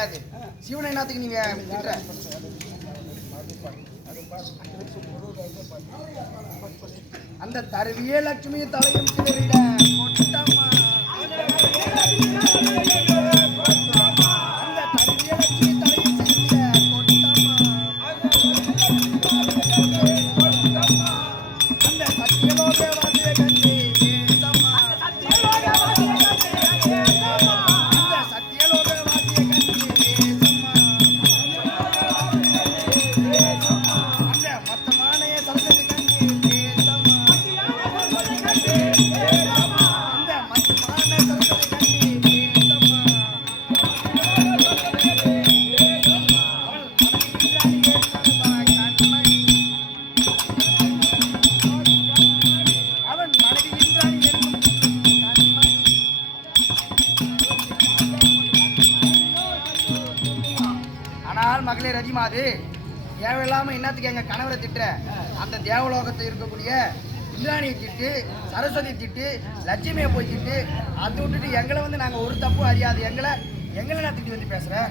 கிடையாது. சிவனை என்னத்துக்கு நீங்க அந்த தருவிய லட்சுமி தலையும் சிதறிட ஆனால் மகளே தேவை இல்லாமல் என்னத்துக்கு எங்கள் கணவரை திட்டுற? அந்த தேவலோகத்தில் இருக்கக்கூடிய இந்திராணியை திட்டு சரஸ்வதி திட்டு லட்சுமியை போய் திட்டு அதை விட்டுட்டு எங்களை வந்து நாங்கள் ஒரு தப்பு அறியாது. எங்களை எங்களை நான் திட்டி வந்து பேசுகிறேன்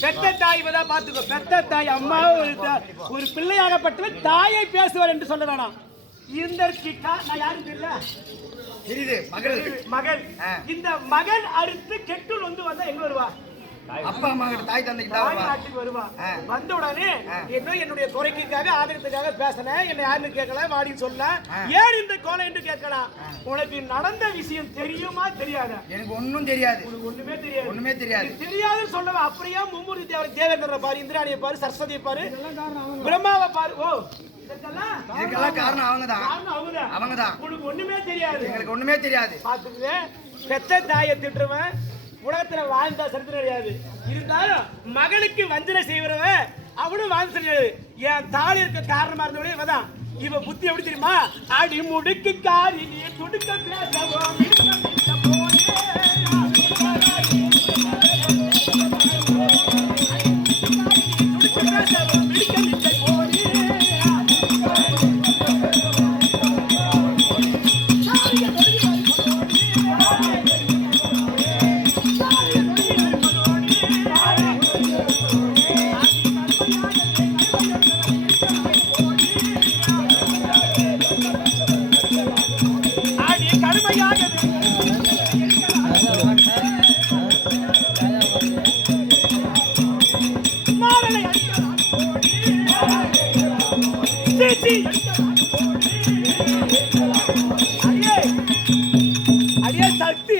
பெத்த தாய் தான் பார்த்துக்கோ. பெத்த தாய் அம்மா ஒரு ஒரு பிள்ளையாகப்பட்டவன் தாயை பேசுவார் என்று சொல்ல வேணாம் இந்த கா- நான் யாரும் தெரியல? தெரியுது மகள். மகள். இந்த மகன் அறுத்து கெட்டுள் வந்து வந்தா எங்க வருவா? அப்பா அம்மா கிட்ட தாய் தந்தைக்கு வருவா. வந்த உடனே. என்ன என்னுடைய துறைக்காக ஆதரத்துக்காக பேசினேன் என்ன யாருன்னு கேட்கல வாடின்னு சொல்ல. ஏன் இந்த கோலை என்று கேட்கலாம் உனக்கு நடந்த விஷயம் தெரியுமா தெரியாதா? எனக்கு ஒன்றும் தெரியாது. உனக்கு ஒண்ணுமே தெரியாது. ஒண்ணுமே தெரியாது. இது தெரியாதுன்னு சொல்லவா? அப்படியே மும்மூர்த்தி தேவர் தேவேந்திரனை பாரு இந்திராணியை பாரு சரஸ்வதியை பாரு. பிரம்மாவை பாரு. ஓ இதுக்கெல்லாம் காரணம் அவங்க தான். காரணம் அவங்கதான் அவங்க தான். உனக்கு ஒண்ணுமே தெரியாது. எங்களுக்கு ஒண்ணுமே தெரியாது. பாத்துக்குவே பெத்த தாயை திட்டுறவன் உலகத்துல வாழ்ந்தா சரித்திரம் கிடையாது. இருந்தாலும் மகளுக்கு வஞ்சனை செய்வரவன் அவனும் வாழ்ந்து கிடையாது. என் தாலி இருக்க காரணமா இருந்தவனே இவதான். இவ புத்தி எப்படி தெரியுமா? அடி முடுக்கு காரி நீ துடுக்க பேசவும்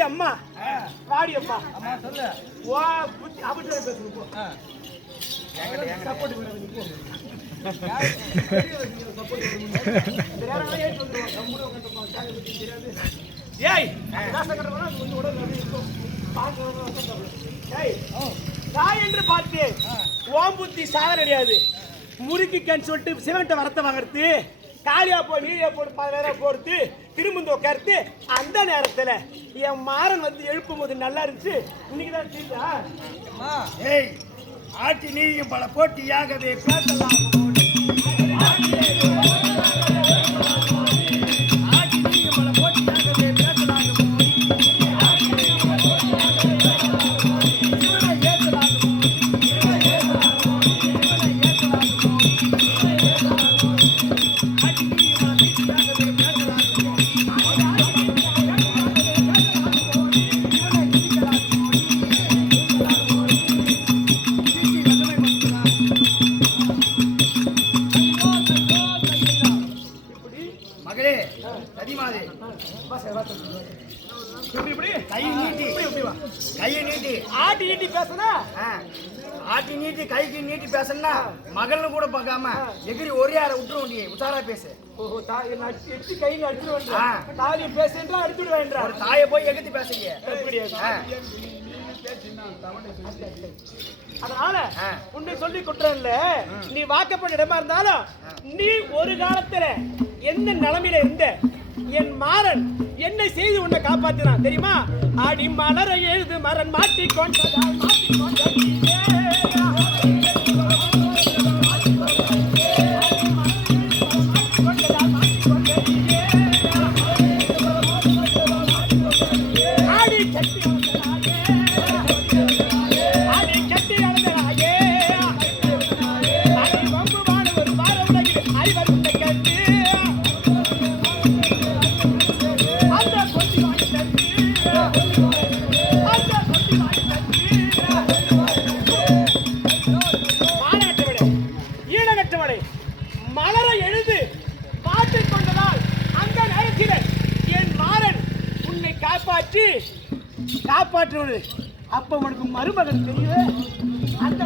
அம்மா. வாடி அம்மா. அம்மா சொல்லு. வா புத்தி அவட்ட பேசுங்க போ. சப்போர்ட் பண்ணுங்க போ. ஏய்! என்று பார்த்து ஓம் புத்தி சாதனை கிடையாது முறுக்கிக்கன்னு சொல்லிட்டு சிவன்ட்ட வரத்தை வாங்குறது காலியா போ நீரியா போட்டு பதினாயிரம் போறது திரும்ப உட்கார்த்து அந்த நேரத்துல என் மாறன் வந்து எழுப்பும் போது நல்லா இருந்துச்சு. இன்னைக்கு தான் ஏய் ஆட்டி நீயும் பல போட்டியாகவே பேசலாம். மகளே ரதிமாதே இப்படி இப்படி கை நீட்டி. கையை நீட்டி. ஆட்டி ஈட்டி பேசுனா? ஆட்டி நீட்டி கைக்கு நீட்டி பேசணும்னா மகள்னு கூட பார்க்காம எகிரி ஒரே அரை விட்டுருவோம் நீ உஷாரா பேசு. ஓஹோ தாய் எட்டு கையில் ஆ. அடிச்சுடுவேன் தாலி பேசுன்றா அடிச்சுடுவேன்றா ஒரு தாயை போய் எகத்தி பேசுங்க. அதனால. உன்னை சொல்லி குற்றம்ல நீ வாக்கப்பட்ட இடமா இருந்தாலும் நீ ஒரு காலத்துல எந்த நிலைமையில இருந்த? என் மாறன் என்னை செய்து உன்னை காப்பாத்தினான். தெரியுமா? அடி மலரை எழுது மரன் மாட்டிக்கொண்டதால் மாட்டிக்கொண்ட மலர எழுந்து பார்த்து கொண்டதால் அந்த நேரத்தில் என் மாறன் உன்னை காப்பாற்றி காப்பாற்றுவது. அப்ப உனக்கு மருமகன் தெரியவே அந்த